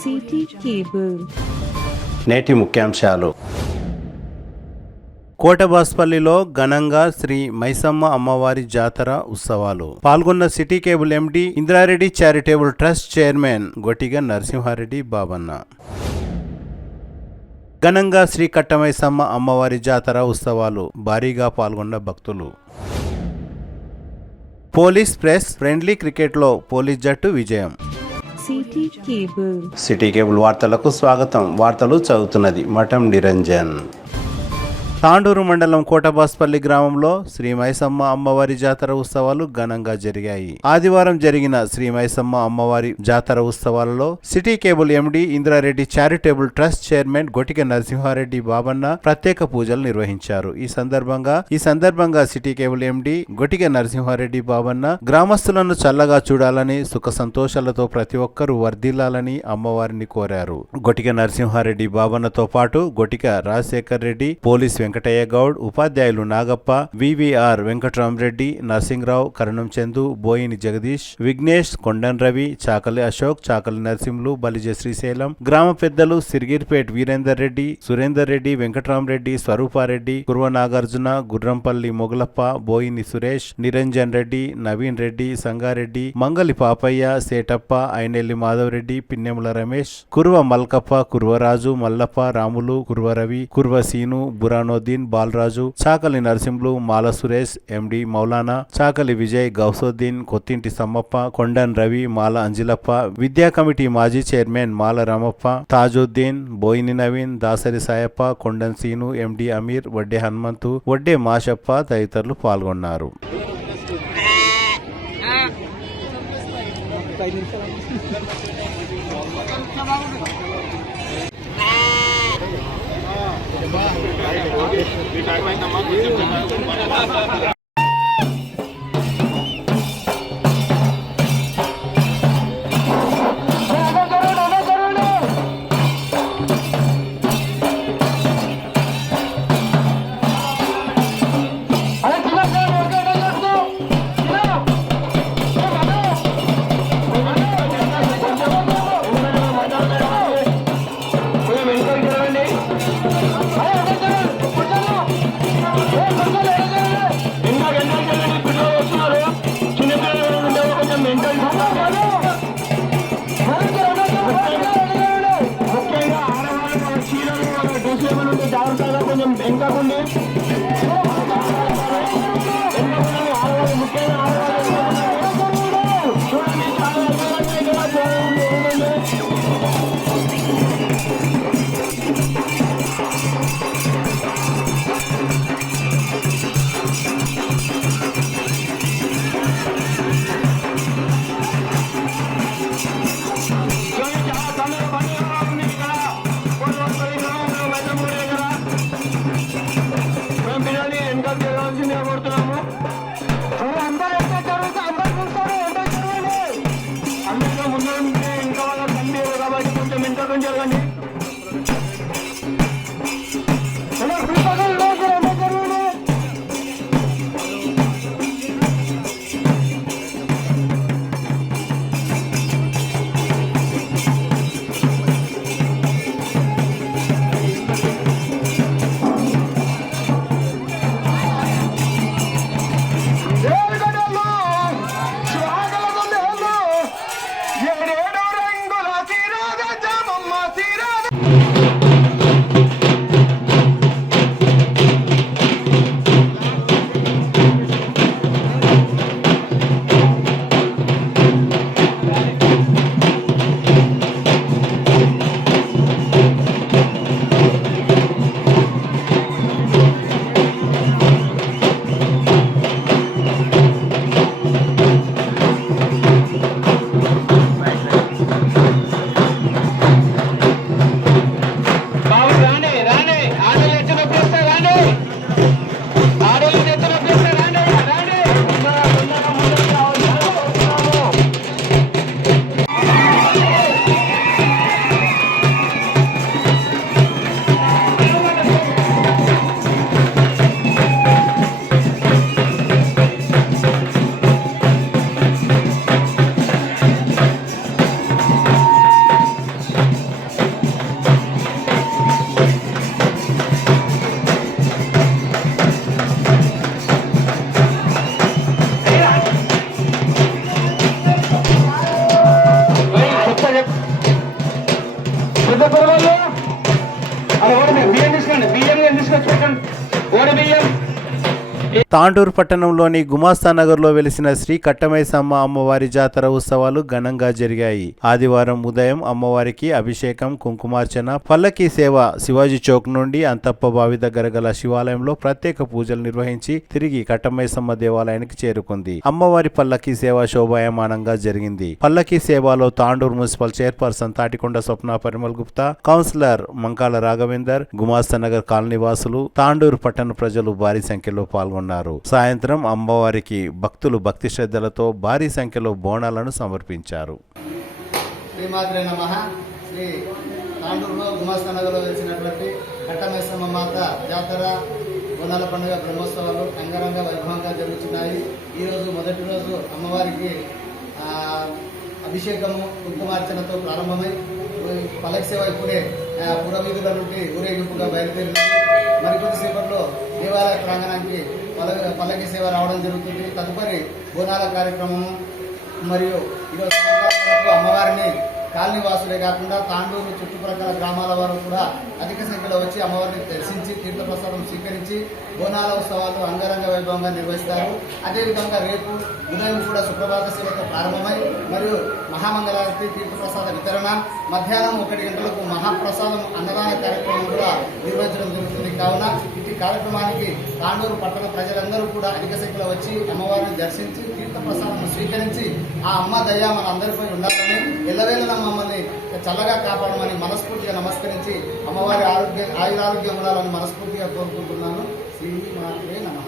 City cable. నేటి ముఖ్యాంశాలు. కోటబాస్పల్లిలో ఘనంగా శ్రీ మైసమ్మ అమ్మవారి జాతర ఉత్సవాలు. పాల్గొన్న city cable MD, Indrareddy charitable trust chairman Gotiga Narasimhareddy Babanna. ఘనంగా శ్రీ కట్టమైసమ్మ అమ్మవారి జాతర ఉత్సవాలు. భారీగా పాల్గొన్న భక్తులు. పోలీస్ ప్రెస్ ఫ్రెండ్లీ క్రికెట్లో పోలీస్ జట్టు విజయం. సిటీ కేబుల్ వార్తలకు స్వాగతం. వార్తలు చదువుతున్నది మఠం నిరంజన్. తాండూరు మండలం కోటబాస్పల్లి గ్రామంలో శ్రీ మైసమ్మ అమ్మవారి జాతర ఉత్సవాలు ఘనంగా జరిగాయి. ఆదివారం జరిగిన శ్రీ మైసమ్మ అమ్మవారి జాతర ఉత్సవాలలో city cable MD, Indrareddy charitable trust chairman Gotiga Narasimhareddy Babanna ప్రత్యేక పూజలు నిర్వహించారు. ఈ సందర్భంగా city cable MD Gotiga Narasimhareddy Babanna గ్రామస్తులను చల్లగా చూడాలని, సుఖ సంతోషాలతో ప్రతి ఒక్కరూ వర్ధిల్లాలని అమ్మవారిని కోరారు. గొటిగ నరసింహారెడ్డి బాబన్నతో పాటు గొటిగ రాజశేఖర్ రెడ్డి, పోలీస్ వెంకటయ్య గౌడ్, ఉపాధ్యాయులు నాగప్ప, వివిఆర్ వెంకటరామరెడ్డి, నర్సింగ్రావు, కరణం చందు, బోయిని జగదీష్, విఘ్నేష్, కొండన్ రవి, చాకలి అశోక్, చాకలి నరసింహులు, బలిజ శ్రీశైలం, గ్రామ పెద్దలు సిరిగిర్పేట్ వీరేందర్ రెడ్డి, సురేందర్ రెడ్డి, వెంకటరామరెడ్డి, స్వరూపారెడ్డి, కుర్వ నాగార్జున, గుర్రంపల్లి మొగలప్ప, బోయిని సురేష్, నిరంజన్ రెడ్డి, నవీన్ రెడ్డి, సంగారెడ్డి, మంగలి పాపయ్య, సేటప్ప, ఐనెల్లి మాధవరెడ్డి, పిన్నెముల రమేష్, కుర్వ మల్కప్ప, కుర్వరాజు, మల్లప్ప, రాములు, కుర్వ రవి, కుర్వ సీను, బురానోద్దీన్, బాలరాజు, చాకలి నరసింహులు, మాల సురేష్, ఎండి మౌలానా, చాకలి విజయ్, గౌసోద్దీన్, కొత్తింటి సమ్మప్ప, కొండన్ రవి, మాల అంజిలప్ప, విద్యా కమిటీ మాజీ చైర్మన్ మాల రామప్ప, తాజుద్దీన్, బోయిని నవీన్, దాసరి సాయప్ప, కొండన్ సీను, ఎండి అమీర్, వడ్డే హనుమంతు, వడ్డే మాషప్ప తదితరులు పాల్గొన్నారు. తాండూరు పట్టణంలోని గుమాస్తా నగర్ లో వెలిసిన శ్రీ కట్టమైసమ్మ అమ్మవారి జాతర ఉత్సవాలు ఘనంగా జరిగాయి. ఆదివారం ఉదయం అమ్మవారికి అభిషేకం, కుంకుమార్చన, పల్లకీ సేవ శివాజీ చౌక్ నుండి అంతప్ప బావి దగ్గర గల శివాలయంలో ప్రత్యేక పూజలు నిర్వహించి తిరిగి కట్టమైసమ్మ దేవాలయానికి చేరుకుంది. అమ్మవారి పల్లకీ సేవ శోభాయమానంగా జరిగింది. పల్లకీ సేవలో తాండూరు మున్సిపల్ చైర్పర్సన్ తాటికొండ స్వప్న పరిమల్ గుప్తా, కౌన్సిలర్ మంకాల రాఘవేందర్, గుమాస్తా నగర్ కాలనీ వాసులు, తాండూరు పట్టణ ప్రజలు భారీ సంఖ్యలో పాల్గొన్నారు. సాయంత్రం అమ్మవారికి భక్తులు భక్తి శ్రద్ధలతో భారీ సంఖ్యలో బోనాలను సమర్పించారు. శ్రీమాత్రే నమః. శ్రీ తాండూరులో గుమాస్తా నగర్లో వెలిసినటువంటి కట్టమైసమ్మ మాత జాతర బోనాల పండుగ బ్రహ్మోత్సవాలు అంగరంగ వైభవంగా జరుగుతున్నాయి. ఈరోజు మొదటి రోజు అమ్మవారికి అభిషేకము, కుంకుమార్చనతో ప్రారంభమై పల్లకి సేవ ఇప్పుడే పురవీధుల నుండి ఊరేగింపుగా బయలుదేరింది. మరికొద్దిసేపట్లో దేవాలయ ప్రాంగణానికి పల్లకి సేవ రావడం జరుగుతుంది. తదుపరి బోనాల కార్యక్రమము మరియు ఈరోజు సాయంకాలం వరకు అమ్మవారిని కాలనీ వాసులే కాకుండా తాండూరు చుట్టుప్రక్కల గ్రామాల వారు కూడా అధిక సంఖ్యలో వచ్చి అమ్మవారిని దర్శించి తీర్థప్రసాదం స్వీకరించి బోనాల ఉత్సవాలు అంగరంగ వైభవంగా నిర్వహిస్తారు. అదేవిధంగా రేపు ఉదయం కూడా సుప్రభాత సేవతో ప్రారంభమై మరియు మహామంగళారతి, తీర్థప్రసాద వితరణ, మధ్యాహ్నం 1 గంటలకు మహాప్రసాదం అన్నదాన కార్యక్రమం కూడా నిర్వహించడం జరుగుతుంది. కావున ఇటు కార్యక్రమానికి తాండూరు పట్టణ ప్రజలందరూ కూడా అధిక సంఖ్యలో వచ్చి అమ్మవారిని దర్శించి తీర్థప్రసాదం స్వీకరించి ఆ అమ్మ దయ మన అందరిపై ఉండాలని, ఎల్లవేళ మమ్మల్ని చల్లగా కాపాడమని మనస్ఫూర్తిగా నమస్కరించి అమ్మవారి ఆయురారోగ్యం ఉండాలని మనస్ఫూర్తిగా కోరుకుంటున్నాను. శ్రీమాత్రే నమః.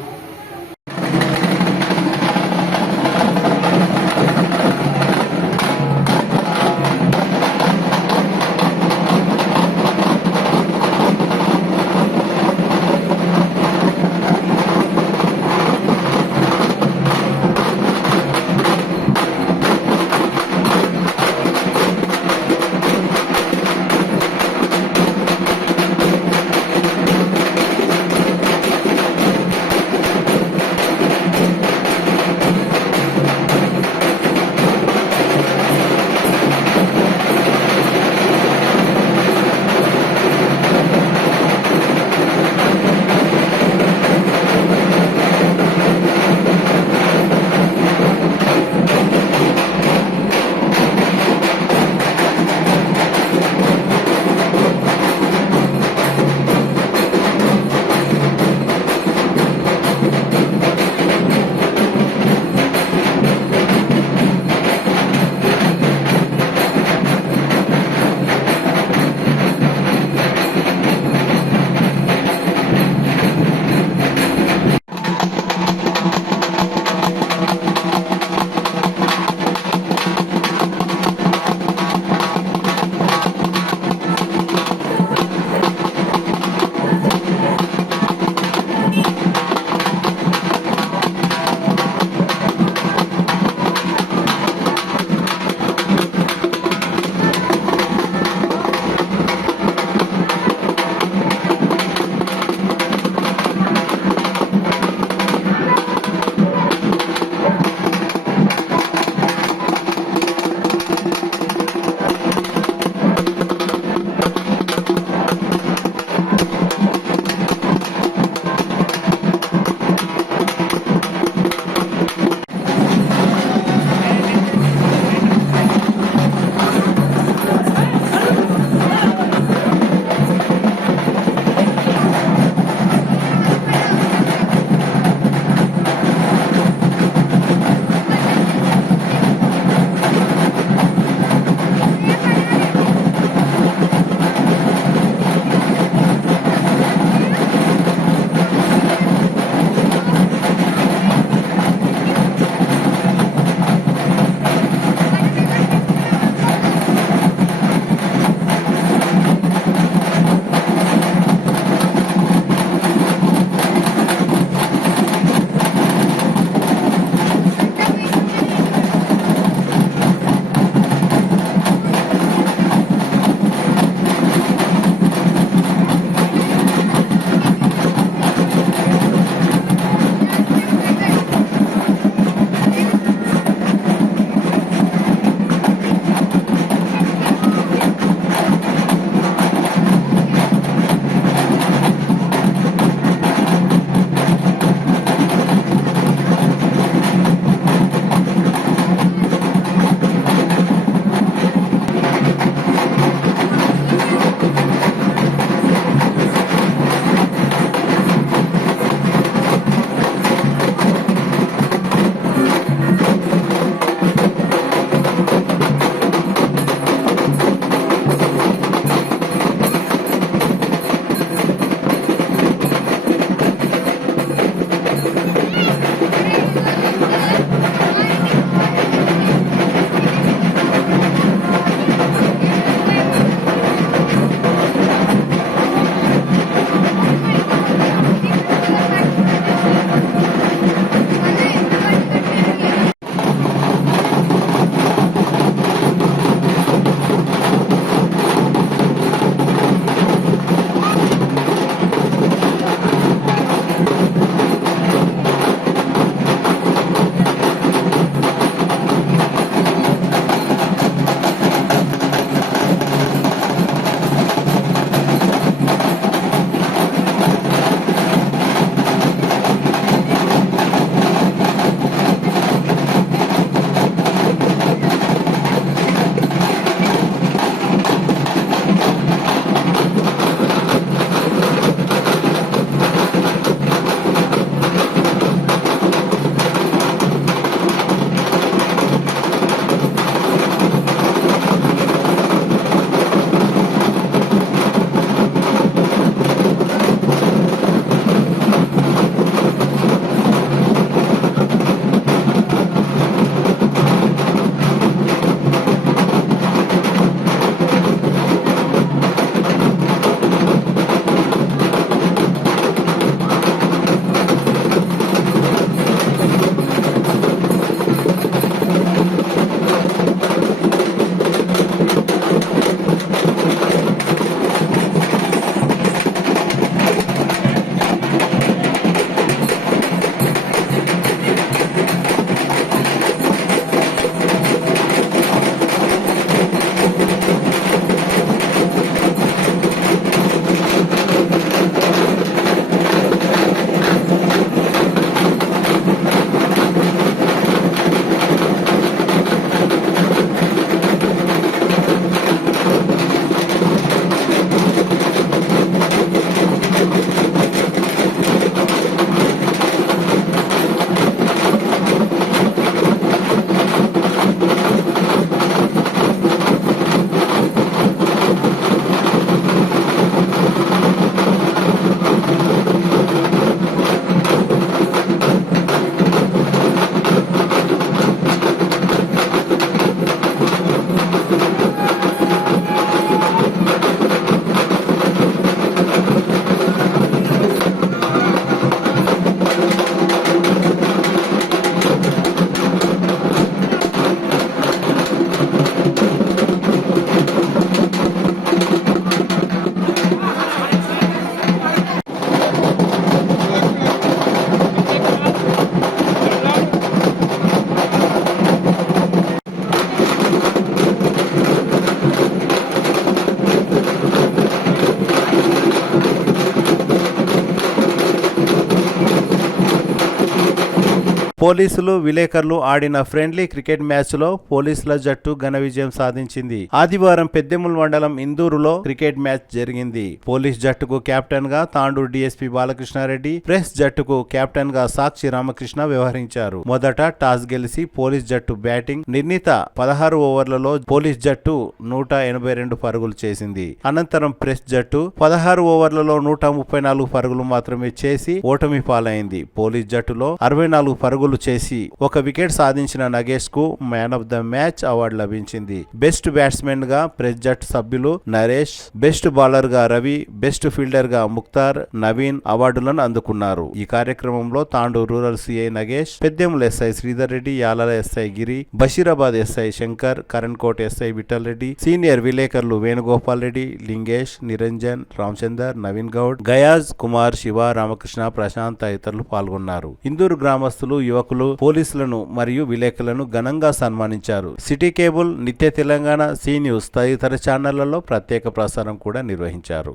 పోలీసులు విలేకరులు ఆడిన ఫ్రెండ్లీ క్రికెట్ మ్యాచ్ లో పోలీసుల జట్టు ఘన విజయం సాధించింది. ఆదివారం పెద్దెముల్ మండలం ఇందూరులో క్రికెట్ మ్యాచ్ జరిగింది. పోలీస్ జట్టుకు కెప్టెన్ గా తాండూరు డీఎస్పీ బాలకృష్ణారెడ్డి, ప్రెస్ జట్టుకు కెప్టెన్ గా సాక్షి రామకృష్ణ వ్యవహరించారు. మొదట టాస్ గెలిచి పోలీస్ జట్టు బ్యాటింగ్ నిర్ణీత 16 ఓవర్లలో పోలీస్ జట్టు 182 పరుగులు చేసింది. అనంతరం ప్రెస్ జట్టు 16 ఓవర్లలో 134 పరుగులు మాత్రమే చేసి ఓటమి పాలైంది. పోలీస్ జట్టులో 64 పరుగులు చేసి ఒక వికెట్ సాధించిన నగేష్ కు man of the match award లభించింది. బెస్ట్ బ్యాట్స్మెన్ గా ప్రెస్ జట్టు సభ్యులు నరేష్, బెస్ట్ బౌలర్ గా రవి, బెస్ట్ ఫీల్డర్ గా ముక్తార్, నవీన్ అవార్డులను అందుకున్నారు. ఈ కార్యక్రమంలో Tandur rural CI Nagesh, Peddemul SI Sridhar Reddy, Yalal SI Giri, Basheerabad SI Shankar, Karankot SI Vithal Reddy, senior విలేకరులు వేణుగోపాల్ రెడ్డి, లింగేష్, నిరంజన్, రామచందర్, నవీన్ గౌడ్, గయాజ్, కుమార్, శివ, రామకృష్ణ, ప్రశాంత్ తదితరులు పాల్గొన్నారు. ఇందూరు గ్రామస్తులు, యువకులు పోలీసులను మరియు విలేకరులను ఘనంగా సన్మానించారు. సిటీ కేబుల్, నిత్య తెలంగాణ, సి న్యూస్ తదితర ఛానళ్లలో ప్రత్యేక ప్రసారం కూడా నిర్వహించారు.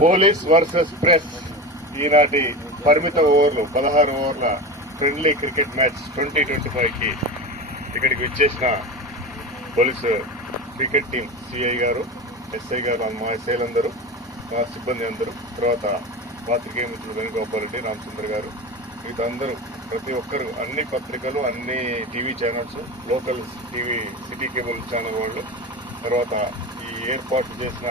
పోలీస్ వర్సెస్ ప్రెస్ ఈనాటి పరిమిత ఓవర్లు 16 ఓవర్ల ఫ్రెండ్లీ క్రికెట్ మ్యాచ్ 2025కి ఇక్కడికి విచ్చేసిన పోలీసు క్రికెట్ టీం సిఐ గారు, ఎస్ఐ గారు, మా ఎస్ఐలందరూ, మా సిబ్బంది అందరూ, తర్వాత పాత్రికేయ మిత్రులు వేణుగోపాల్ రెడ్డి, రామచంద్ర గారు, మిగతా అందరూ ప్రతి ఒక్కరు, అన్ని పత్రికలు, అన్ని TV channels, local TV city cable channel వాళ్ళు, తర్వాత ఈ ఏర్పాటు చేసిన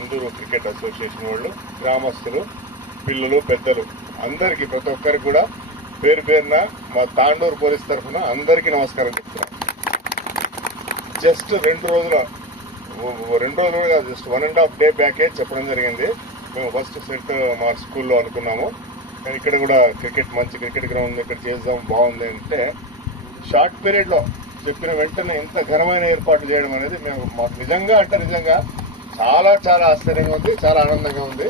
ఇందూరు క్రికెట్ అసోసియేషన్ వాళ్ళు, గ్రామస్తులు, పిల్లలు, పెద్దలు అందరికీ ప్రతి ఒక్కరికి కూడా పేరు పేరున మా తాండూరు పోలీస్ తరఫున అందరికీ నమస్కారం చెప్తున్నాం. జస్ట్ 2 రోజులు కాదు, జస్ట్ 1.5 డే బ్యాకే చెప్పడం జరిగింది. మేము ఫస్ట్ సెట్ మా స్కూల్లో అనుకున్నాము, కానీ ఇక్కడ కూడా మంచి క్రికెట్ గ్రౌండ్ ఇక్కడ చేద్దాం బాగుంది అంటే షార్ట్ పీరియడ్లో చెప్పిన వెంటనే ఇంత ఘనమైన ఏర్పాటు చేయడం అనేది మాకు నిజంగా చాలా చాలా ఆశ్చర్యంగా ఉంది, చాలా ఆనందంగా ఉంది.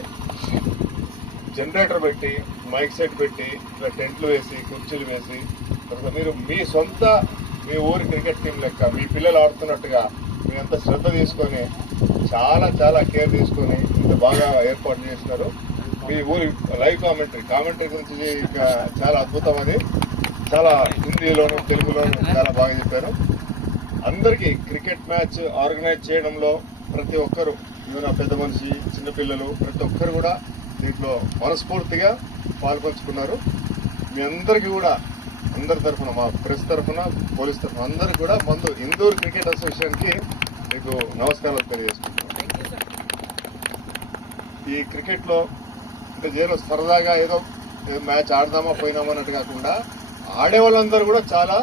జనరేటర్ పెట్టి, మైక్ సెట్ పెట్టి, ఇలా టెంట్లు వేసి, కుర్చీలు వేసి, తర్వాత మీరు మీ ఊరి క్రికెట్ టీం లెక్క మీ పిల్లలు ఆడుతున్నట్టుగా మీ అంత శ్రద్ధ తీసుకొని, చాలా చాలా కేర్ తీసుకొని ఇంత బాగా ఏర్పాటు చేస్తున్నారు. మీ ఊరి లైవ్ కామెంటరీ గురించి చాలా అద్భుతం. అది చాలా హిందీలోను, తెలుగులోను చాలా బాగా చెప్పారు. అందరికీ క్రికెట్ మ్యాచ్ ఆర్గనైజ్ చేయడంలో ప్రతి ఒక్కరు, నా పెద్ద మనిషి, చిన్నపిల్లలు, ప్రతి ఒక్కరు కూడా దీంట్లో మనస్ఫూర్తిగా పాల్పంచుకున్నారు. మీ అందరికీ కూడా అందరి తరఫున, మా ప్రెస్ తరఫున, పోలీస్ తరఫున అందరికీ కూడా ముందు ఇందూరు క్రికెట్ అసోసియేషన్కి మీకు నమస్కారాలు తెలియజేసుకుంటున్నాను. ఈ క్రికెట్లో అంటే ఏదో సరదాగా ఏదో మ్యాచ్ ఆడదామా పోయినామా అన్నట్టు కాకుండా ఆడే వాళ్ళందరూ కూడా చాలా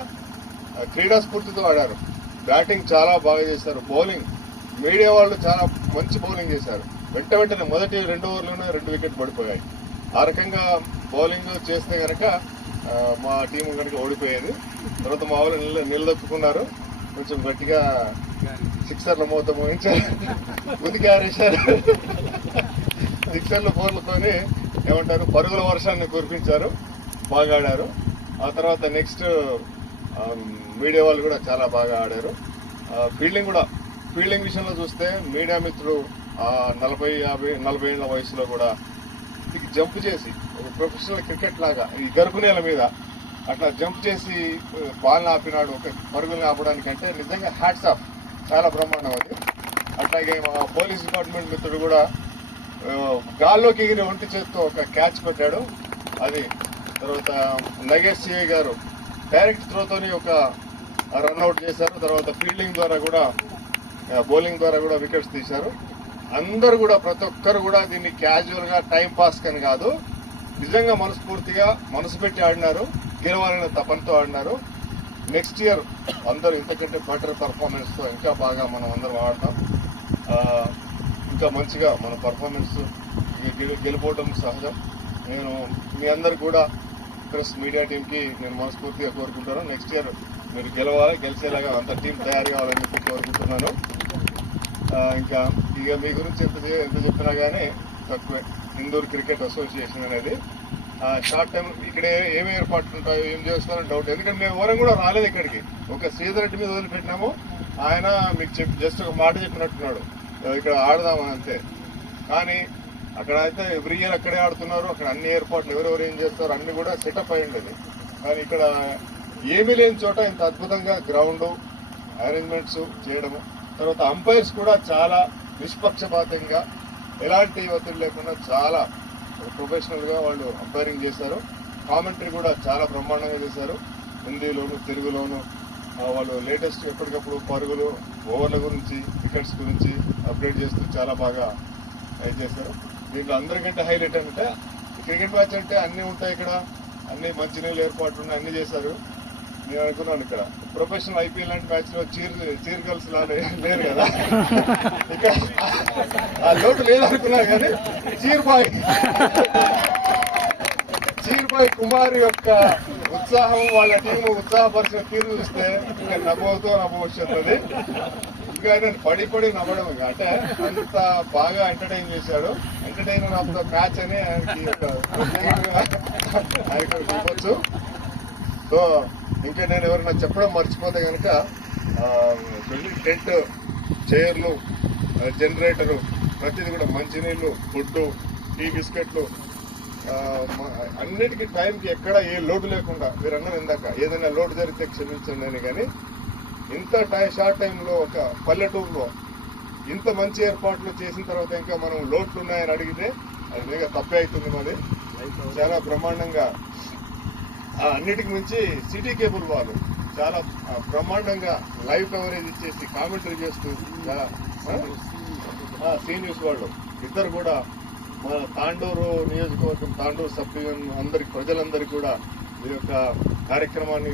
క్రీడా స్ఫూర్తితో ఆడారు. బ్యాటింగ్ చాలా బాగా చేశారు. బౌలింగ్, మీడియా వాళ్ళు చాలా మంచి బౌలింగ్ చేశారు. వెంటనే మొదటి 2 ఓవర్లోనే 2 వికెట్ పడిపోయాయి. ఆ రకంగా బౌలింగ్ చేస్తే కనుక మా టీం కనుక ఓడిపోయేది. తర్వాత మా వాళ్ళు నిలదొక్కున్నారు, కొంచెం గట్టిగా సిక్సర్ల మూత మోయించారు, ఉదికి ఆరేశారు. సిక్సర్లు 4లతోని ఏమంటారు పరుగుల వర్షాన్ని కురిపించారు, బాగా ఆడారు. ఆ తర్వాత నెక్స్ట్ మీడియా వాళ్ళు కూడా చాలా బాగా ఆడారు. ఫీల్డింగ్ విషయంలో చూస్తే మీడియా మిత్రులు 40 ఏళ్ల వయసులో కూడా జంప్ చేసి ఒక ప్రొఫెషనల్ క్రికెట్ లాగా ఈ గరుకు నేల మీద అట్లా జంప్ చేసి బాల్ ఆపినాడు, ఒక పరుగుల్ని ఆపడానికంటే నిజంగా హ్యాట్స్ ఆఫ్, చాలా బ్రహ్మాండం అది. అట్లాగే మా పోలీస్ డిపార్ట్మెంట్ మిత్రుడు కూడా గాల్లోకి ఎగిరి ఒంటి చేత్తో ఒక క్యాచ్ పెట్టాడు. అది తర్వాత నగేష్ సిఐ గారు డైరెక్ట్ త్రోతోని ఒక రన్అట్ చేశారు. తర్వాత ఫీల్డింగ్ ద్వారా కూడా, బౌలింగ్ ద్వారా కూడా వికెట్స్ తీశారు. అందరూ కూడా ప్రతి ఒక్కరు కూడా దీన్ని క్యాజువల్ గా టైం పాస్ కని కాదు, నిజంగా మనస్ఫూర్తిగా మనసు పెట్టి ఆడినారు, గెలవాలనే తపనతో ఆడినారు. నెక్స్ట్ ఇయర్ అందరూ ఇంతకంటే బెటర్ పర్ఫార్మెన్స్ తో ఇంకా బాగా మనం అందరం ఆడతాం. ఇంకా మంచిగా మన పర్ఫార్మెన్స్ గెలుపోవడం సహజం. నేను మీ అందరు కూడా ప్రెస్ మీడియా టీంకి నేను మనస్ఫూర్తిగా కోరుకుంటాను. నెక్స్ట్ ఇయర్ మీరు గెలిచేలాగా అంత టీం తయారు కావాలని కోరుకుంటున్నాను. ఇంకా మీ గురించి ఎంత చెప్పినా కానీ తక్కువే. ఇందూరు క్రికెట్ అసోసియేషన్ అనేది షార్ట్ టైం ఇక్కడ ఏమి ఏర్పాట్లు ఉంటాయో, ఏం చేస్తారో డౌట్. ఎందుకంటే మేము ఎవరం కూడా రాలేదు ఇక్కడికి. ఒక శ్రీధర్ రెడ్డి మీద వదిలిపెట్టినాము, ఆయన మీకు జస్ట్ ఒక మాట చెప్పినట్టున్నాడు, ఇక్కడ ఆడదామని అంతే. కానీ అక్కడ అయితే ఎవ్రీ ఇయర్ అక్కడే ఆడుతున్నారు. అక్కడ అన్ని ఏర్పాట్లు ఎవరెవరు ఏం చేస్తారు అన్ని కూడా సెటప్ అయి ఉండేది. కానీ ఇక్కడ ఏమీ లేని చోట ఇంత అద్భుతంగా గ్రౌండ్ అరేంజ్మెంట్స్ చేయడము, తర్వాత అంపైర్స్ కూడా చాలా నిష్పక్షపాతంగా ఎలాంటి ఒత్తిడి లేకుండా చాలా ప్రొఫెషనల్ గా వాళ్ళు అంపైరింగ్ చేశారు. కామెంటరీ కూడా చాలా బ్రహ్మాండంగా చేశారు. హిందీలోను తెలుగులోను వాళ్ళు లేటెస్ట్ ఎప్పటికప్పుడు పరుగులు ఓవర్ల గురించి వికెట్స్ గురించి అప్డేట్ చేస్తూ చాలా బాగా చేశారు. దీంట్లో అందరికంటే హైలైట్ అంటే క్రికెట్ మ్యాచ్ అంటే అన్ని ఉంటాయి, ఇక్కడ అన్ని మంచినీళ్ళు ఏర్పాట్లు ఉన్నాయి, అన్ని చేశారు. నేను అనుకున్నాను ఇక్కడ ప్రొఫెషనల్ ఐపీఎల్ లాంటి మ్యాచ్ లో చీర్ గర్ల్స్ లేరు కదా, ఇక ఆ లోటు లేదనుకున్నా కానీ చీర్ బాయ్ కుమార్ యొక్క ఉత్సాహం, వాళ్ళ టీం ఉత్సాహపరిచిన తీరు చూస్తే నవ్వుతూ నవ్వొచ్చుంది. ఇంకా ఆయన పడి నవ్వడం అంటే అంత బాగా ఎంటర్టైన్ చేశాడు. ఎంటర్టైనర్ ఆఫ్ ద మ్యాచ్ అని ఆయనకు చెప్పొచ్చు. సో ఇంకా నేను ఎవరైనా చెప్పడం మర్చిపోతే కనుక టెంట్, చైర్లు, జనరేటరు, ప్రతిదీ కూడా మంచినీళ్లు, ఫుడ్, టీ, బిస్కెట్లు అన్నిటికీ టైంకి ఎక్కడ ఏ లోటు లేకుండా, మీరు అన్నారు ఇందాక ఏదైనా లోటు జరిగితే క్షమించండి అని, కానీ ఇంత షార్ట్ టైంలో ఒక పల్లెటూరులో ఇంత మంచి ఏర్పాట్లు చేసిన తర్వాత ఇంకా మనం లోట్లు ఉన్నాయని అడిగితే అది వేగ తప్పే అవుతుంది. మరి చాలా బ్రహ్మాండంగా అన్నిటికి మించి సిటీ కేబుల్ వాళ్ళు చాలా బ్రహ్మాండంగా లైవ్ కవరేజ్ ఇచ్చేసి కామెంటరీ చేస్తూ సీ న్యూస్ వాళ్ళు ఇద్దరు కూడా మన తాండూరు నియోజకవర్గం, తాండూరు సబ్ డివిజన్ ప్రజలందరికీ కూడా ఈ యొక్క కార్యక్రమాన్ని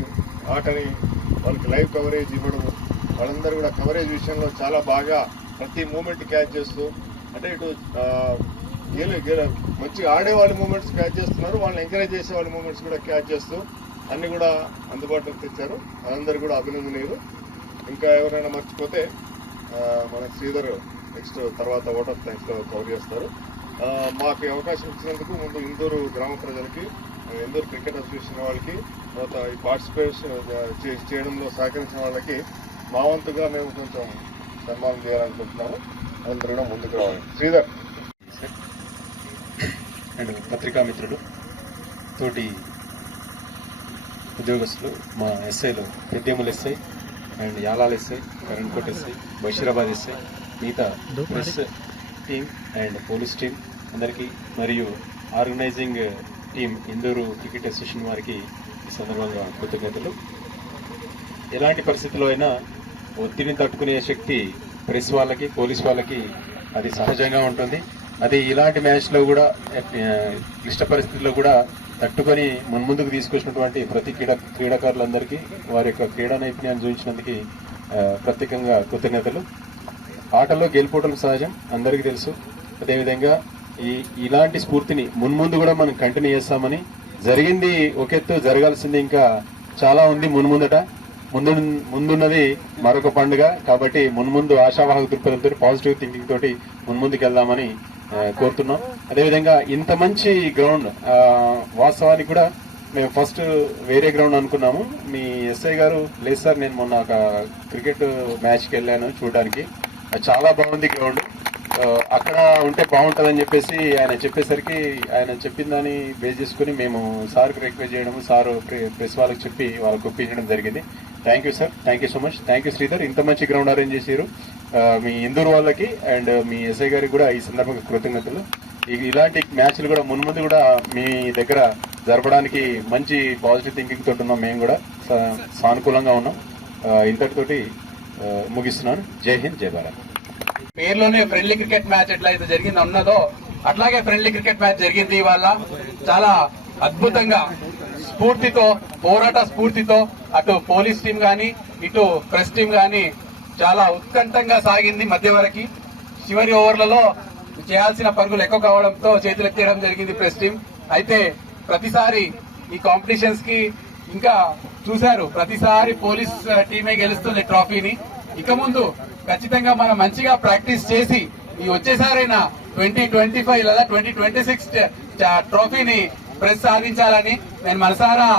ఆటని వాళ్ళకి లైవ్ కవరేజ్ ఇవ్వడం, వాళ్ళందరూ కూడా కవరేజ్ విషయంలో చాలా బాగా ప్రతి మూమెంట్ క్యాచ్ చేస్తూ, అంటే ఇటు మంచిగా ఆడే వాళ్ళ మూమెంట్స్ క్యాచ్ చేస్తున్నారు, వాళ్ళని ఎంకరేజ్ చేసే వాళ్ళ మూమెంట్స్ కూడా క్యాచ్ చేస్తూ అన్ని కూడా అందుబాటులోకి తెచ్చారు. వాళ్ళందరూ కూడా అభినందనీయులు. ఇంకా ఎవరైనా మర్చిపోతే మన శ్రీధర్ నెక్స్ట్ తర్వాత ఓట్ ఆఫ్ థ్యాంక్స్ లో కవర్ చేస్తారు. మాకు అవకాశం ఇచ్చినందుకు ముందు ఇందూరు గ్రామ ప్రజలకి, ఇందూరు క్రికెట్ అసోసియేషన్ వాళ్ళకి, తర్వాత ఈ పార్టిసిపేషన్ చేయడంలో సహకరించిన వాళ్ళకి మా వంతుగా మేము కొంచెం సన్మానం చేయాలనుకుంటున్నాము. అందరూ కూడా ముందుకు రావాలి. శ్రీధర్ అండ్ పత్రికా మిత్రులు, తోటి ఉద్యోగస్తులు, మా ఎస్ఐలు, Peddemul SI and Yalal SI, Karankot SI, Basheerabad SI, మిగతా press team and police team అందరికీ, మరియు organising team Indur cricket association వారికి ఈ సందర్భంగా కృతజ్ఞతలు. ఎలాంటి పరిస్థితుల్లో అయినా ఒత్తిడిని తట్టుకునే శక్తి ప్రెస్ వాళ్ళకి, పోలీస్ వాళ్ళకి అది సహజంగా ఉంటుంది. అది ఇలాంటి మ్యాచ్లో కూడా క్లిష్ట పరిస్థితుల్లో కూడా తట్టుకొని మున్ముందుకు తీసుకొచ్చినటువంటి ప్రతి క్రీడాకారులందరికీ వారి యొక్క క్రీడా నైపుణ్యాన్ని చూపించినందుకు ప్రత్యేకంగా కృతజ్ఞతలు. ఆటల్లో గెలుపోవడం సహజం, అందరికీ తెలుసు. అదేవిధంగా ఇలాంటి స్ఫూర్తిని మున్ముందు కూడా మనం కంటిన్యూ చేస్తామని, జరిగింది ఒకెత్తు, జరగాల్సింది ఇంకా చాలా ఉంది మున్ముందట. ముందున్నది మరొక పండుగ కాబట్టి మున్ముందు ఆశావాహక దృక్పథంతో, పాజిటివ్ థింకింగ్ తోటి మున్ముందుకు వెళ్దామని కోరుతున్నాం. అదేవిధంగా ఇంత మంచి గ్రౌండ్, వాస్తవానికి కూడా మేము ఫస్ట్ వేరే గ్రౌండ్ అనుకున్నాము. మీ ఎస్ఐ గారు లేదు సార్, నేను మొన్న ఒక క్రికెట్ మ్యాచ్కి వెళ్ళాను చూడడానికి, చాలా బాగుంది గ్రౌండ్, అక్కడ ఉంటే బాగుంటుందని చెప్పేసి ఆయన చెప్పేసరికి, ఆయన చెప్పిన దాన్ని బేస్ చేసుకుని మేము సార్కి రిక్వెస్ట్ చేయడము, సార్ ప్రెస్ వాళ్ళకి చెప్పి వాళ్ళకి ఒప్పించడం జరిగింది. Thank you sir, thank you so much. Thank you Sridhar, ఇంత మంచి గ్రౌండ్ అరేంజ్ చేశారు. మీ ఇందూరు వాళ్ళకి అండ్ మీ ఎస్ఐ గారికి కూడా ఈ సందర్భంగా కృతజ్ఞతలు. ఇలాంటి మ్యాచ్లు కూడా మున్ముందు కూడా మీ దగ్గర జరపడానికి మంచి పాజిటివ్ థింకింగ్ తోటి ఉన్నాం, మేము కూడా సానుకూలంగా ఉన్నాం. ఇంతటితోటి ముగిస్తున్నాను. జై హింద్, జై భారత్. పేరులోనే ఫ్రెండ్లీ క్రికెట్ మ్యాచ్ ఎట్లయితే జరిగింది ఉన్నదో అట్లాగే ఫ్రెండ్లీ క్రికెట్ మ్యాచ్ జరిగింది. ఇవాళ చాలా అద్భుతంగా స్ఫూర్తితో, పోరాట స్ఫూర్తితో అటు పోలీస్ టీం గాని ఇటు ప్రెస్ టీం గాని చాలా ఉత్కంఠంగా సాగింది. మధ్య వరకు చివరి ఓవర్లలో చేయాల్సిన పరుగులు ఎక్కువ కావడంతో చేతులు ఎత్తేయడం జరిగింది ప్రెస్ టీం. అయితే ప్రతిసారి ఈ కాంపిటీషన్స్ కి ఇంకా చూశారు, ప్రతిసారి పోలీస్ టీమే గెలుస్తుంది ట్రోఫీని. ఇక ముందు ఖచ్చితంగా మనం మంచిగా ప్రాక్టీస్ చేసి ఈ వచ్చేసారైనా 2025 లేదా 2026 ట్రోఫీని ప్రెస్ సాధించాలని నేను మనసారా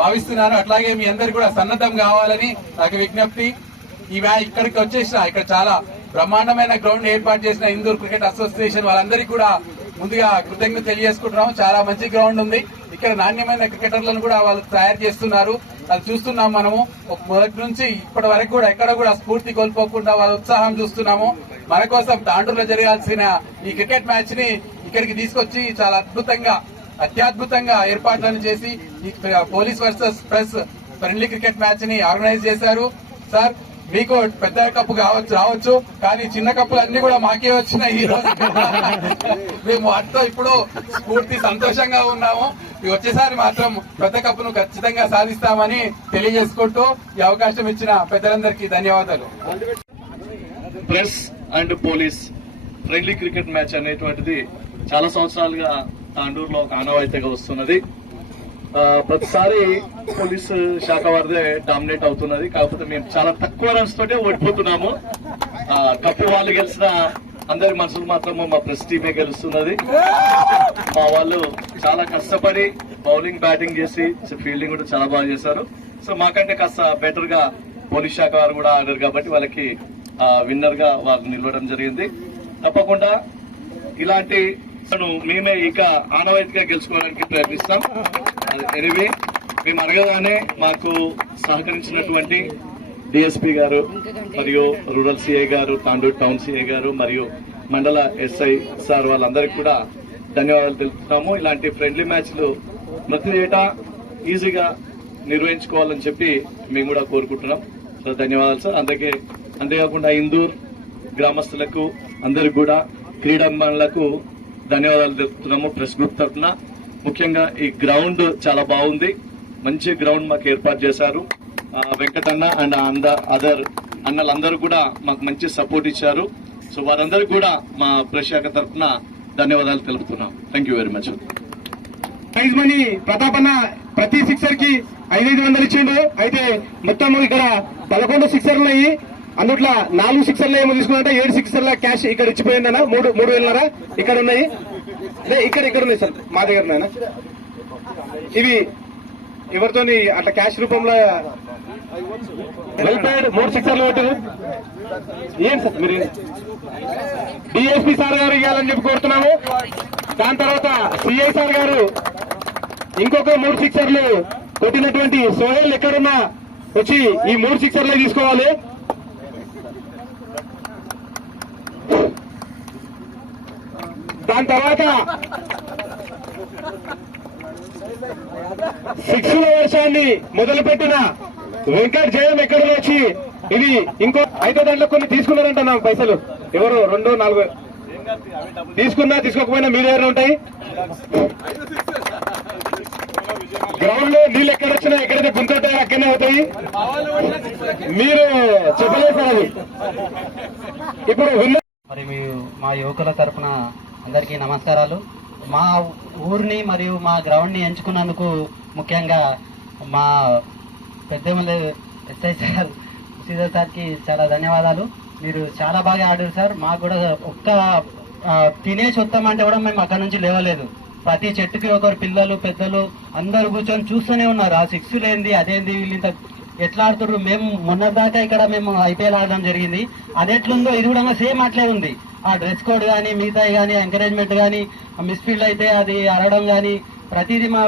భావిస్తున్నాను. అట్లాగే మీ అందరు కూడా సన్నద్ధం కావాలని నాకు విజ్ఞప్తి. ఈ మ్యాచ్ ఇక్కడికి వచ్చేసిన ఇక్కడ చాలా బ్రహ్మాండమైన గ్రౌండ్ ఏర్పాటు చేసిన ఇందూర్ క్రికెట్ అసోసియేషన్ వాళ్ళందరికీ కూడా ముందుగా కృతజ్ఞత తెలియజేసుకుంటున్నాం. చాలా మంచి గ్రౌండ్ ఉంది. ఇక్కడ నాణ్యమైన క్రికెటర్లను కూడా వాళ్ళు తయారు చేస్తున్నారు. అది చూస్తున్నాం మనము. మొదటి నుంచి ఇప్పటి వరకు కూడా ఎక్కడ కూడా స్ఫూర్తి కోల్పోకుండా వాళ్ళ ఉత్సాహం చూస్తున్నాము. మన కోసం తాండూరులో జరగాల్సిన ఈ క్రికెట్ మ్యాచ్ ని ఇక్కడికి తీసుకొచ్చి చాలా అత్యద్భుతంగా ఏర్పాట్లను చేసి ఈ police versus press friendly cricket match ని ఆర్గనైజ్ చేశారు. సార్, మీకు పెద్ద కప్పు రావచ్చు, కానీ చిన్న కప్పులు అన్ని కూడా మాకే వచ్చినాయి ఈ రోజు. మేము వాటితో ఇప్పుడు పూర్తి సంతోషంగా ఉన్నాము. వచ్చేసారి మాత్రం పెద్ద కప్పును ఖచ్చితంగా సాధిస్తామని తెలియజేసుకుంటూ ఈ అవకాశం ఇచ్చిన పెద్దలందరికీ ధన్యవాదాలు. Press and police friendly cricket match అనేటువంటిది చాలా సంవత్సరాలుగా తాండూరులో ఒక ఆనవాయితీగా వస్తున్నది. ప్రతిసారి పోలీసు శాఖ వారిదే డామినేట్ అవుతున్నది. కాకపోతే మేము చాలా తక్కువ రన్స్ తోటే ఓడిపోతున్నాము. కప్పు వాళ్ళు గెలిచిన అందరి మనసులు మాత్రం మా ప్రెస్ టీమే గెలుస్తున్నది. మా వాళ్ళు చాలా కష్టపడి బౌలింగ్ బ్యాటింగ్ చేసి ఫీల్డింగ్ కూడా చాలా బాగా చేశారు. సో మాకంటే కాస్త బెటర్ గా పోలీస్ శాఖ వారు కూడా ఆడారు కాబట్టి వాళ్ళకి విన్నర్ గా వాళ్ళు నిలవడం జరిగింది. తప్పకుండా ఇలాంటి మేమే ఇక ఆనవాయితీగా గెలుచుకోవడానికి ప్రయత్నిస్తాం. ఎనివే, మేము అడగగానే మాకు సహకరించినటువంటి డిఎస్పీ గారు మరియు రూరల్ సిఐ గారు, తాండూరు టౌన్ సిఐ గారు మరియు మండల ఎస్ఐ సార్ వాళ్ళందరికీ కూడా ధన్యవాదాలు తెలుపుతున్నాము. ఇలాంటి ఫ్రెండ్లీ మ్యాచ్లు ప్రతి ఏటా ఈజీగా నిర్వహించుకోవాలని చెప్పి మేము కూడా కోరుకుంటున్నాం. సో ధన్యవాదాలు సార్. అంతేకాకుండా ఇందూర్ గ్రామస్తులకు అందరికి కూడా క్రీడాభిమానులకు ధన్యవాదాలు తెలుపుతున్నాము ప్రెస్ గ్రూప్ తరఫున. ముఖ్యంగా ఈ గ్రౌండ్ చాలా బాగుంది. మంచి గ్రౌండ్ మాకు ఏర్పాటు చేశారు. వెంకటన్న అండ్ అదర్ అన్నలందరూ కూడా మాకు మంచి సపోర్ట్ ఇచ్చారు. సో వారందరికీ కూడా మా ప్రెస్ శాఖ తరఫున ధన్యవాదాలు తెలుపుతున్నాం. Thank you very much. Prize money Prathapanna ప్రతి సిక్సర్ కి 500 ఇచ్చిండు. అయితే మొత్తం ఇక్కడ 11 సిక్సర్లు అయ్యి అందుట్లో 4 సిక్సర్లు ఏమో తీసుకున్నట్ట 7 సిక్సర్ల క్యాష్ ఇక్కడ ఇచ్చిపోయిందన్న. 3,000 ఇక్కడ ఉన్నాయి. ఇక్కడ ఉన్నాయి సార్ మా దగ్గర. ఇవి ఎవరితో అట్లా క్యాష్ రూపంలో వెల్పేడ్ 3 సిక్సర్లు కొట్టారు. ఏం సార్ మీరు డిఎస్పీ సార్ గారు ఇవ్వాలని చెప్పి కోరుతున్నాము. దాని తర్వాత సిఐ సార్ గారు ఇంకొక 3 సిక్సర్లు కొట్టినటువంటి సోహెల్ ఎక్కడున్నా వచ్చి ఈ 3 సిక్సర్లే తీసుకోవాలి. దాని తర్వాత 6వ వర్షాన్ని మొదలుపెట్టిన వెంకట్ జయం ఎక్కడ వచ్చి ఇది ఇంకో అయితే దాంట్లో కొన్ని తీసుకున్నారంట నాకు పైసలు. ఎవరు 2, 4 తీసుకున్నా తీసుకోకపోయినా మీ దగ్గర ఉంటాయి. గ్రౌండ్ లో నీళ్ళు ఎక్కడ వచ్చినా ఎక్కడైతే గుంతుంటాయో అక్కడనే అవుతాయి. మీరు చెప్పలేదు సార్ అది. ఇప్పుడు మరి మా యువకుల తరఫున అందరికీ నమస్కారాలు. మా ఊరిని మరియు మా గ్రౌండ్ని ఎంచుకున్నందుకు ముఖ్యంగా మా పెద్దెమ్మల ఎస్ఐ సార్, శ్రీధర్ సార్కి చాలా ధన్యవాదాలు. మీరు చాలా బాగా ఆడారు సార్. మాకు కూడా ఒక్క తినేసి వస్తామంటే కూడా మేము అక్కడ నుంచి లేవలేదు. ప్రతి చెట్టుకి ఒకరు పిల్లలు పెద్దలు అందరు కూర్చొని చూస్తూనే ఉన్నారు. ఆ 6 లేనిది అదేంది వీళ్ళు ఇంత ఎట్లా ఆడుతున్నారు. మేము మొన్నటిదాకా ఇక్కడ మేము ఐపీఎల్ ఆడడం జరిగింది. అది ఎట్లుందో ఇది కూడా సేమ్ అట్లే ఉంది. ఆ డ్రెస్ కోడ్ కానీ మిగతా కానీ ఎంకరేజ్మెంట్ కానీ మిస్ఫీల్డ్ అయితే అది ఆడడం కానీ ప్రతిదీ మా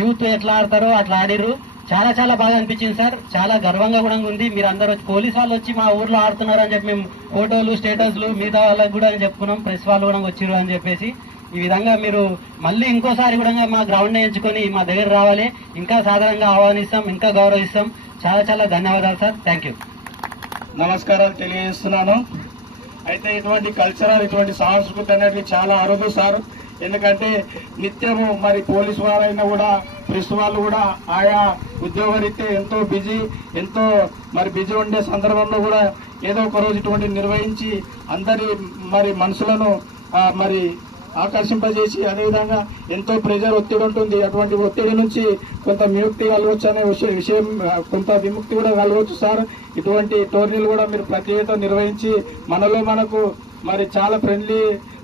యూత్ ఎట్లా ఆడతారో అట్లా ఆడిర్రు. చాలా చాలా బాగా అనిపించింది సార్. చాలా గర్వంగా కూడా ఉంది. మీరు అందరూ పోలీస్ వాళ్ళు వచ్చి మా ఊర్లో ఆడుతున్నారు అని చెప్పి మేము ఫోటోలు స్టేటస్లు మిగతా వాళ్ళకి కూడా చెప్పుకున్నాం. ప్రెస్ వాళ్ళు కూడా వచ్చిర్రు అని చెప్పేసి. ఈ విధంగా మీరు మళ్ళీ ఇంకోసారి కూడా మా గ్రౌండ్ ఎంచుకొని మా దగ్గర రావాలి. ఇంకా సాధారణంగా ఆహ్వానిస్తాం, ఇంకా గౌరవిస్తాం. చాలా చాలా ధన్యవాదాలు సార్. Thank you. నమస్కారాలు తెలియజేస్తున్నాను. అయితే ఇటువంటి కల్చరల్ ఇటువంటి సంస్కృతి అనేది చాలా అరుదు సార్. ఎందుకంటే నిత్యము మరి పోలీసు వారైనా కూడా ప్రెస్ వాళ్ళు కూడా ఆయా ఉద్యోగరీత్యా ఎంతో బిజీ ఉండే సందర్భంలో కూడా ఏదో ఒక రోజు ఇటువంటి నిర్వహించి అందరి మరి మనసులను మరి ఆకర్షింపజేసి అదేవిధంగా ఎంతో ప్రెజర్ ఒత్తిడి ఉంటుంది. అటువంటి ఒత్తిడి నుంచి కొంత విముక్తి కలవచ్చు అనే విషయం కొంత విముక్తి కూడా కలవచ్చు సార్. ఇటువంటి టోర్నీలు కూడా మీరు ప్రతి ఏటా నిర్వహించి మనకు మరి చాలా ఫ్రెండ్లీ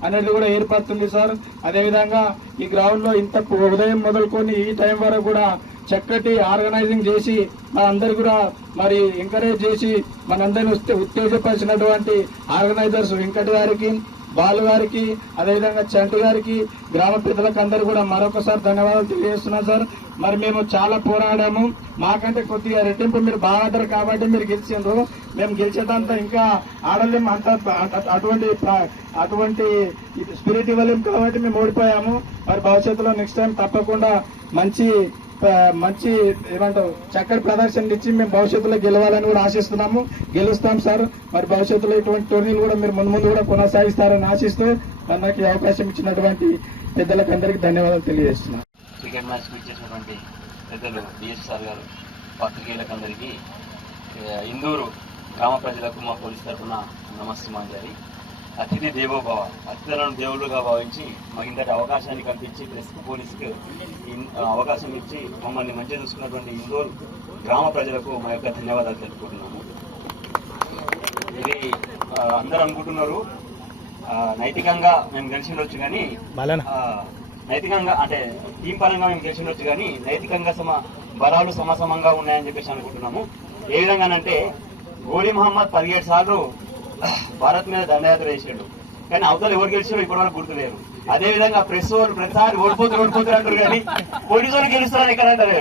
అనేది కూడా ఏర్పడుతుంది సార్. అదేవిధంగా ఈ గ్రౌండ్ లో ఇంత ఉదయం మొదలుకొని ఈ టైం వరకు కూడా చక్కటి ఆర్గనైజింగ్ చేసి మనందరూ కూడా మరి ఎంకరేజ్ చేసి మనందరిని ఉత్తేజపరిచినటువంటి ఆర్గనైజర్స్ వెంకట్ గారికి, బాలు గారికి, అదేవిధంగా చంటి గారికి, గ్రామ పెద్దలకు అందరూ కూడా మరొకసారి ధన్యవాదాలు తెలియజేస్తున్నాం సార్. మరి మేము చాలా పోరాడాము, మాకంటే కొద్దిగా రెట్టింపు మీరు బాగా ఆడారు కాబట్టి మీరు గెలిచిండ్రు. మేము గెలిచేటంతా ఇంకా ఆడలేము, అంత అటువంటి స్పిరిట్ ఇవ్వలేము కాబట్టి మేము ఓడిపోయాము. మరి భవిష్యత్తులో నెక్స్ట్ టైం తప్పకుండా మంచి ఏమంటారు చక్కటి ప్రదర్శన ఇచ్చి మేము భవిష్యత్తులో గెలవాలని కూడా ఆశిస్తున్నాము. గెలుస్తాం సార్. మరి భవిష్యత్తులో ఇటువంటి టోర్నీలు కూడా మీరు ముందు కూడా కొనసాగిస్తారని ఆశిస్తూ నాకు ఈ అవకాశం ఇచ్చినటువంటి పెద్దలకు అందరికీ ధన్యవాదాలు తెలియజేస్తున్నాను. క్రికెట్ మ్యాచ్ ఇచ్చేసినటువంటి పెద్దలు డిఎస్ సార్ గారు, పాత్రికేయులకు అందరికీ, ఇందూరు గ్రామ ప్రజలకు మా పోలీస్ తరఫున నమస్సుమాంజలి. అతిథి దేవోభవ, అతిథులను దేవుళ్ళుగా భావించి మాకు ఇంతటి అవకాశాన్ని కల్పించి ప్రెస్కు పోలీసుకు అవకాశం ఇచ్చి మమ్మల్ని మంచిగా చూసుకున్నటువంటి ఇందూరు గ్రామ ప్రజలకు మా యొక్క ధన్యవాదాలు తెలుపుకుంటున్నాము. ఇది అందరూ అనుకుంటున్నారు నైతికంగా మేము గెలిచిండొచ్చు కానీ, నైతికంగా అంటే టీం పరంగా మేము గెలిచిండొచ్చు కానీ నైతికంగా బలాలు సమసమంగా ఉన్నాయని చెప్పేసి అనుకుంటున్నాము. ఏ విధంగానంటే గోలీ మహమ్మద్ 17 సార్లు భారత్ మీద దండయాత్ర చేసాడు, కానీ అవతల ఎవరు గెలిచారో ఇప్పటి వరకు గుర్తులేరు. అదే విధంగా ప్రెస్ వాళ్ళు ప్రతిసారి ఓడిపోతారు అంటారు కానీ పోలీసు వాళ్ళు గెలుస్తారని ఎక్కడ అంటారు.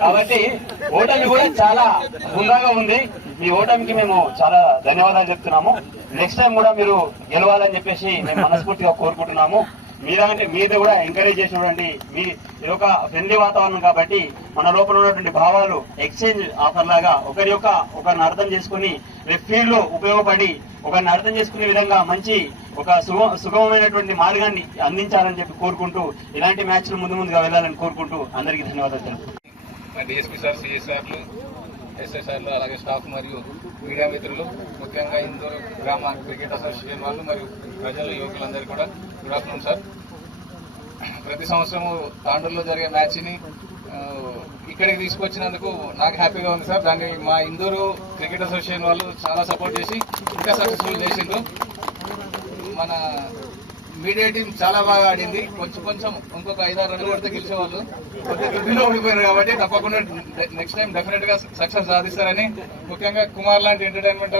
కాబట్టి ఓటమి కూడా చాలా గుండ్రాగా ఉంది. మీ ఓటమికి మేము చాలా ధన్యవాదాలు చెప్తున్నాము. నెక్స్ట్ టైం కూడా మీరు గెలవాలని చెప్పేసి మేము మనస్ఫూర్తిగా కోరుకుంటున్నాము. మీద కూడా ఎంకరేజ్ చేసినటువంటి ఇది ఒక ఫ్రెండ్లీ వాతావరణం కాబట్టి మన లోపల ఉన్నటువంటి భావాలు ఎక్స్చేంజ్ ఆఫర్ లాగా ఒకరిని అర్థం చేసుకుని ఫీల్డ్ లో ఉపయోగపడి ఒకరిని అర్థం చేసుకునే విధంగా మంచి ఒక సుగమమైనటువంటి మార్గాన్ని అందించాలని చెప్పి కోరుకుంటూ ఇలాంటి మ్యాచ్లు ముందుగా వెళ్లాలని కోరుకుంటూ అందరికీ ధన్యవాదాలు తెలుపుతున్నాను. డిఎస్పీ సార్, సిఎస్ఆర్లు, ఎస్ఎస్ఆర్లు, అలాగే స్టాఫ్ మరియు మీడియా మిత్రులు, ముఖ్యంగా ఇందూరు గ్రామ క్రికెట్ అసోసియేషన్ వాళ్ళు మరియు ప్రజలు, యువకులందరూ కూడా గుడ్ ఆఫ్టర్నూన్ సార్. ప్రతి సంవత్సరము తాండూరులో జరిగే మ్యాచ్ని ఇక్కడికి తీసుకొచ్చినందుకు నాకు హ్యాపీగా ఉంది సార్. దాన్ని మా ఇందూరు క్రికెట్ అసోసియేషన్ వాళ్ళు చాలా సపోర్ట్ చేసి ఇంకా సక్సెస్ఫుల్ చేసిండ్రు. మన మీడియా టీం చాలా బాగా ఆడింది. కొంచెం ఇంకొక 5-6 రన్లు కొడితే గెలిచేవాళ్ళు, కొద్దిగా ఓడిపోయారు కాబట్టి తప్పకుండా నెక్స్ట్ టైం డెఫినెట్ గా సక్సెస్ సాధిస్తారని, ముఖ్యంగా కుమార్ లాంటి ఎంటర్టైన్మెంట్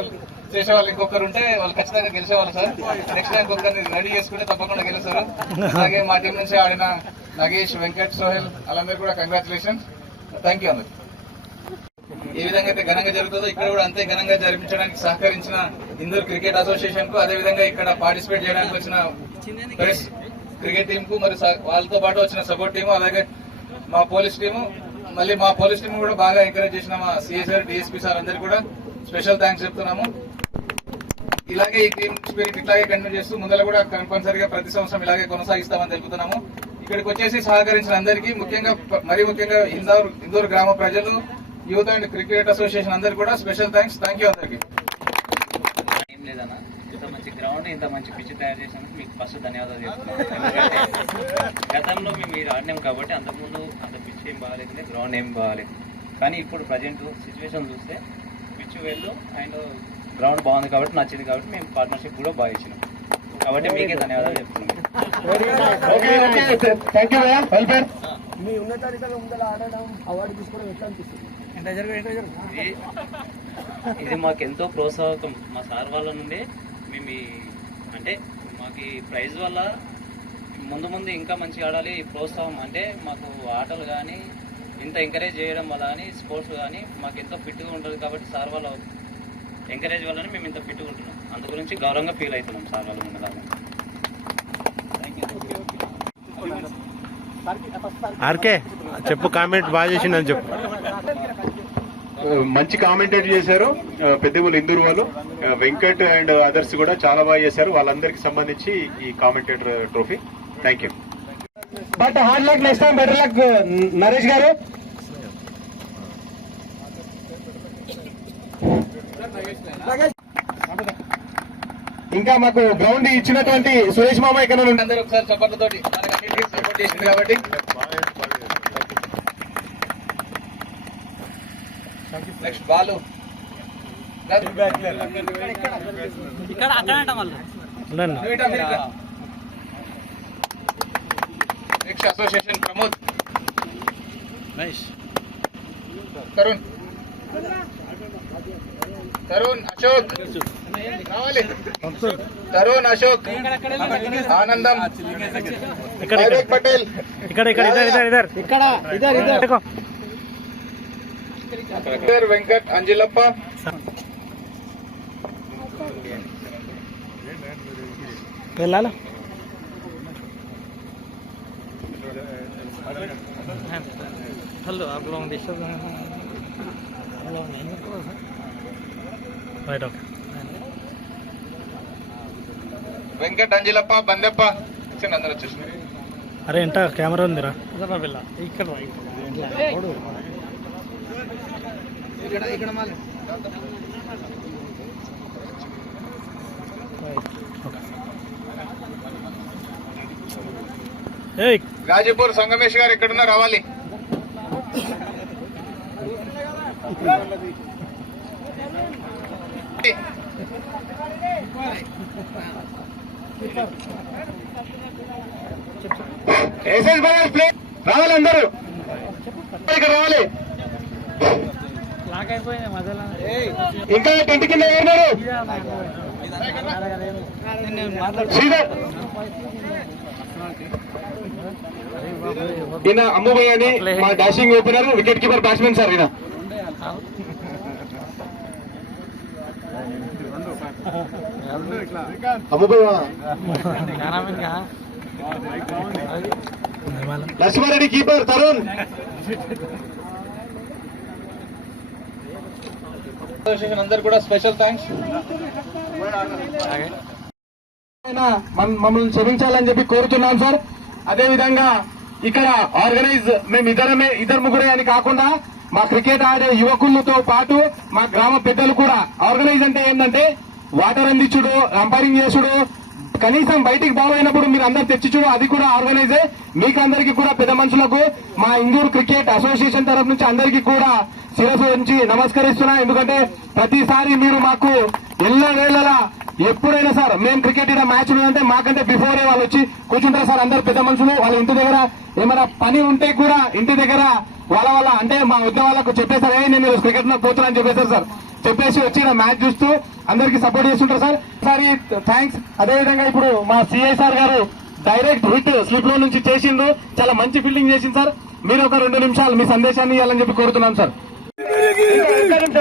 చేసేవాళ్ళు ఇంకొకరు ఉంటే వాళ్ళు ఖచ్చితంగా గెలిచేవాళ్ళు సార్. నెక్స్ట్ టైం ఇంకొకరిని రెడీ చేసుకుంటే తప్పకుండా గెలుస్తారు. అలాగే మా టీం నుంచి ఆడిన నగేష్, వెంకట్, సోహెల్ వాళ్ళందరూ కూడా కంగ్రాచులేషన్స్. థ్యాంక్ యూ అందరు. ఏ విధంగా అయితే ఘనంగా జరుగుతుందో ఇక్కడ కూడా అంతే ఘనంగా జరిపించడానికి సహకరించిన ఇందూరు క్రికెట్ అసోసియేషన్ కు, అదేవిధంగా ఇక్కడ పార్టిసిపేట్ చేయడానికి వచ్చిన ప్రెస్ క్రికెట్ టీం కు, మరి వాళ్ళతో పాటు వచ్చిన సపోర్ట్ టీము, అలాగే మా పోలీస్ టీము, మళ్ళీ మా పోలీస్ టీం కూడా బాగా ఎంకరేజ్ చేసిన మా సిఎస్ఆర్, డిఎస్పీ సార్ అందరికీ కూడా స్పెషల్ థ్యాంక్స్ చెప్తున్నాము. ఇలాగే ఈ టీం స్పిరిట్ ఇట్లాగే కంటిన్యూ చేస్తూ ముందర కూడా కంపల్సరీగా ప్రతి సంవత్సరం ఇలాగే కొనసాగిస్తామని తెలుపుతున్నాము. ఇక్కడికి వచ్చేసి సహకరించిన అందరికీ, మరీ ముఖ్యంగా ఇందూరు గ్రామ ప్రజలు, యూత్ అండ్ క్రికెట్ అసోసియేషన్ అందరికీ కూడా స్పెషల్ థ్యాంక్స్. థ్యాంక్ యూ అందరికీ. ఏం లేదన్నా, ఇంత మంచి గ్రౌండ్, ఇంత మంచి పిచ్ తయారు చేసినందుకు మీకు ఫస్ట్ ధన్యవాదాలు చెప్తున్నాను. గతంలో మీరు ఆడినాం కాబట్టి అంతకుముందు అంత పిచ్ ఏం బాగాలేదు, గ్రౌండ్ ఏం బాగాలేదు. కానీ ఇప్పుడు ప్రజెంట్ సిచ్యువేషన్ చూస్తే పిచ్ వెళ్ళు అండ్ గ్రౌండ్ బాగుంది కాబట్టి, నచ్చింది కాబట్టి మేము పార్ట్నర్షిప్ కూడా బాగా ఇచ్చినాం. కాబట్టి మీకే ధన్యవాదాలు చెప్తున్నాం. మీ ఉన్నతాధికారుల ముందర ఆడడం, అవార్డు తీసుకోవడం ఎట్లా అనిపిస్తుంది? ఇది మాకు ఎంతో ప్రోత్సాహకం. మా సార్ వాళ్ళ నుండి మేము అంటే మాకు ఈ ప్రైజ్ వల్ల ముందు ఇంకా మంచిగా ఆడాలి, ప్రోత్సాహం అంటే మాకు ఆటలు కానీ ఇంత ఎంకరేజ్ చేయడం వల్ల కానీ స్పోర్ట్స్ కానీ మాకు ఎంతో ఫిట్గా ఉంటుంది కాబట్టి సార్ వాళ్ళ ఎంకరేజ్ వల్లనే మేము ఇంత ఫిట్గా ఉంటున్నాం. అందు గురించి గౌరవంగా ఫీల్ అవుతున్నాం సార్ వాళ్ళ ఉండదాకా. ఆర్కే చెప్పు, కామెంట్ బాగా చేసిందని చెప్పు. మంచి కామెంటేట్ చేశారు పెద్దవాళ్ళు ఇందూరు వాళ్ళు, వెంకట్ అండ్ అదర్స్ కూడా చాలా బాగా చేశారు. వాళ్ళందరికీ సంబంధించి ఈ commentator trophy. Thank you. But hard luck, next time better luck Naresh గారు. ఇంకా మాకు గ్రౌండ్ ఇచ్చినటువంటి సురేష్ మామ ఇక్కడ అందరూ ఒకసారి చప్పట్లతోటి సపోర్ట్ చేసింది కాబట్టి next Balu next association Pramod Tarun Ashok రావాలి. తరుణ్ అశోక్ ఆనందం వైవేక్ పటేల్ ఇద్దరు వెంకట్ అంజిలప్ప వెళ్ళాలా हेलो आप लोग disturb right okay Venkat Anjilappa Bandeppa అందరు వచ్చేసినారు. అరే ఎంట కెమెరా ఉందిరా వెళ్ళ ఇక్కడ రాజపూర్ సంగమేష్ గారు ఎక్కడున్నా రావాలి. రావాలి అందరూ ఇక్కడ రావాలి. ఇంకా టెంట్ కింద ఎవరున్నారు? శ్రీధర్ ఈయన అమ్ముబయ్య అని మా dashing opener, wicket keeper, batsmen sir ఈయన. అమ్ముబయ్య లక్ష్మారెడ్డి కీపర్, తరుణ్ అందరు కూడా స్పెషల్ థ్యాంక్స్. మమ్మల్ని క్షమించాలని చెప్పి కోరుతున్నాం సార్. అదే విధంగా ఇక్కడ ఆర్గనైజ్ మేము ఇద్దరు ముగ్గురే అని కాకుండా మా క్రికెట్ ఆడే యువకులతో పాటు మా గ్రామ పెద్దలు కూడా ఆర్గనైజ్ అంటే ఏంటంటే వాటర్ అందించుడు, అంపైరింగ్ చేసుడు, కనీసం బయటికి బాగైనప్పుడు మీరు అందరు తెచ్చిచుడు, అది కూడా ఆర్గనైజే. మీకు అందరికీ కూడా పెద్ద మనుషులకు మా ఇందూరు క్రికెట్ అసోసియేషన్ తరఫు నుంచి అందరికీ కూడా శిరస్సు నుంచి నమస్కరిస్తున్నా. ఎందుకంటే ప్రతిసారి మీరు మాకు ఎల్లవేళలా ఎప్పుడైనా సార్ మేము క్రికెట్ ఇలా మ్యాచ్ ఉందంటే మాకంటే బిఫోరే వాళ్ళు వచ్చి కూర్చుంటారు సార్. అందరు పెద్ద మనుషులు వాళ్ళ ఇంటి దగ్గర ఏమైనా పని ఉంటే కూడా ఇంటి దగ్గర వాళ్ళ అంటే మా వద్ద వాళ్ళకు చెప్పేసారు, నేను క్రికెట్ పోతున్నా అని చెప్పేశారు సార్. చెప్పేసి వచ్చి మ్యాచ్ చూస్తూ అందరికి సపోర్ట్ చేస్తుంటారు సార్. Sorry thanks. అదేవిధంగా ఇప్పుడు మా సిఐ సార్ గారు డైరెక్ట్ హిట్ స్లిప్ లో నుంచి చేసిండ్రు, చాలా మంచి ఫీల్డింగ్ చేసింది సార్. మీరు ఒక 2 నిమిషాలు మీ సందేశాన్ని ఇవ్వాలని చెప్పి కోరుతున్నాం సార్.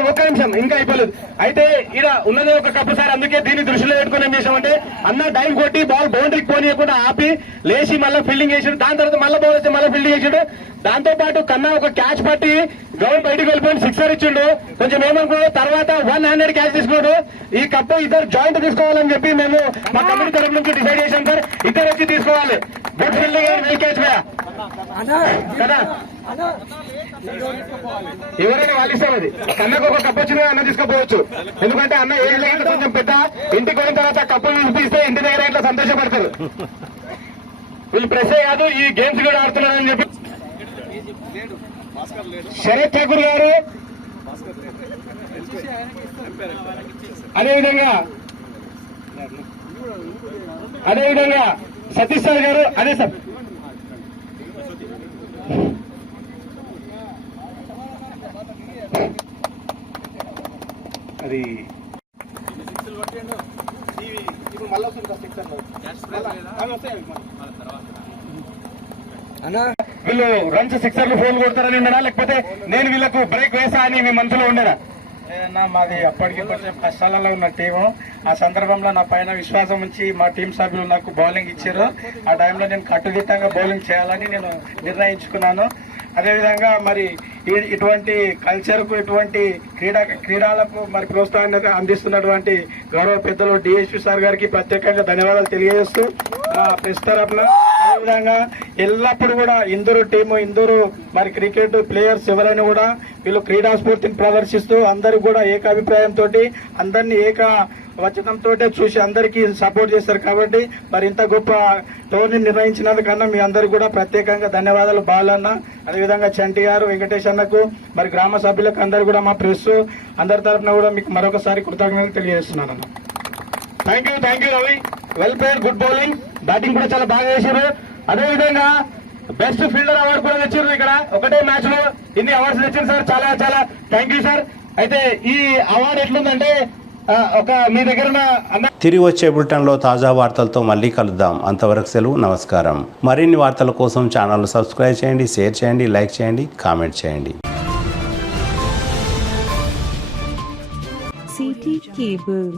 ఒక్క నిమిషం ఇంకా అయిపోలేదు. అయితే ఇక్కడ ఉన్నదే ఒక కప్పు సార్, అందుకే దీన్ని దృష్టిలో పెట్టుకుని ఏం చేసామంటే అన్న డైవ్ కొట్టి బాల్ బౌండరీకి పోనీయకుండా ఆపి లేచి మళ్ళీ ఫీల్డింగ్ చేసాడు. దాని తర్వాత మళ్ళీ బౌల్ వస్తే మళ్ళీ ఫీల్డింగ్ చేసాడు. దాంతో పాటు కన్నా ఒక క్యాచ్ పట్టి గ్రౌండ్ బయటకు వెళ్ళిపోయి 6 ఇచ్చిండు. కొంచెం ఏమనుకున్నాడు, తర్వాత 100 క్యాచ్ తీసుకున్నాడు. ఈ కప్పు ఇద్దరు జాయింట్ తీసుకోవాలని చెప్పి మేము మా కమిటీ తరఫు నుంచి డిసైడ్ చేశాం సార్. ఇద్దరు వచ్చి తీసుకోవాలి. గుడ్ ఫీల్డింగ్ వెల్ క్యాచ్ కదా, ఎవరైనా వాళ్ళు ఇస్తారు. అది కన్నకు ఒక కప్పు వచ్చినా అన్న తీసుకోపోవచ్చు. ఎందుకంటే అన్న ఏజ్ లెక్క కొంచెం పెద్ద, ఇంటికి పోయిన తర్వాత కప్పులు చూపిస్తే ఇంటి దగ్గర ఇట్లా సంతోషపడతారు. వీళ్ళు ప్రెస్ కాదు, ఈ గేమ్స్ కూడా ఆడుతున్నారని చెప్పి శరత్ ఠాకూర్ గారు, అదేవిధంగా సతీష్ సార్ గారు, అదే సార్ అది వీళ్ళు రన్స్ 6 ఫోన్ కొడతారని ఉండడా, లేకపోతే నేను వీళ్ళకు బ్రేక్ వేసా అని మీ మనసులో ఉండేదా? ఏదన్నా మాది అప్పటికి కొంచెం కష్టాలలో ఉన్న టీము. ఆ సందర్భంలో నా పైన విశ్వాసం ఉంచి మా టీం సభ్యులు నాకు బౌలింగ్ ఇచ్చారు. ఆ టైంలో నేను కట్టుదిట్టంగా బౌలింగ్ చేయాలని నేను నిర్ణయించుకున్నాను. అదేవిధంగా మరి ఇటువంటి కల్చర్కు, ఇటువంటి క్రీడలకు మరి ప్రోత్సాహాన్ని అందిస్తున్నటువంటి గౌరవ పెద్దలు డిఎస్పీ సార్ గారికి ప్రత్యేకంగా ధన్యవాదాలు తెలియజేస్తూ మా ప్రెస్ తరఫున, అదేవిధంగా ఎల్లప్పుడూ కూడా ఇందూరు మరి క్రికెట్ ప్లేయర్స్ ఎవరైనా కూడా వీళ్ళు క్రీడా స్ఫూర్తిని ప్రదర్శిస్తూ అందరూ కూడా ఏకాభిప్రాయంతో అందరినీ వచనంతో చూసి అందరికీ సపోర్ట్ చేస్తారు. కాబట్టి మరి ఇంత గొప్ప టోర్నీ నిర్వహించినందుకన్నా మీ అందరికీ కూడా ప్రత్యేకంగా ధన్యవాదాలు. బాలన్న, అదేవిధంగా చంటి గారు, వెంకటేష్ అన్నకు, మరి గ్రామ సభ్యులకు అందరూ కూడా మా ప్రెస్ అందరి తరఫున కూడా మీకు మరొకసారి కృతజ్ఞతలు తెలియజేస్తున్నాను అన్న. Thank you Ravi, well player, good bowling, batting కూడా చాలా బాగా చేశారు. అదేవిధంగా బెస్ట్ ఫీల్డర్ అవార్డు కూడా తెచ్చారు ఇక్కడ ఒకటే మ్యాచ్ లో ఇన్ని అవార్డ్స్ తెచ్చారు సార్. చాలా చాలా థ్యాంక్ యూ సార్. అయితే ఈ అవార్డు ఎట్లుందంటే ఒక మీ దగ్గర ఉన్న తిరిగి వచ్చే బులెటిన్లో తాజా వార్తలతో మళ్ళీ కలుద్దాం. అంతవరకు సెలవు, నమస్కారం. మరిన్ని వార్తల కోసం ఛానల్ సబ్స్క్రైబ్ చేయండి, షేర్ చేయండి, లైక్ చేయండి, కామెంట్ చేయండి. CT Cable.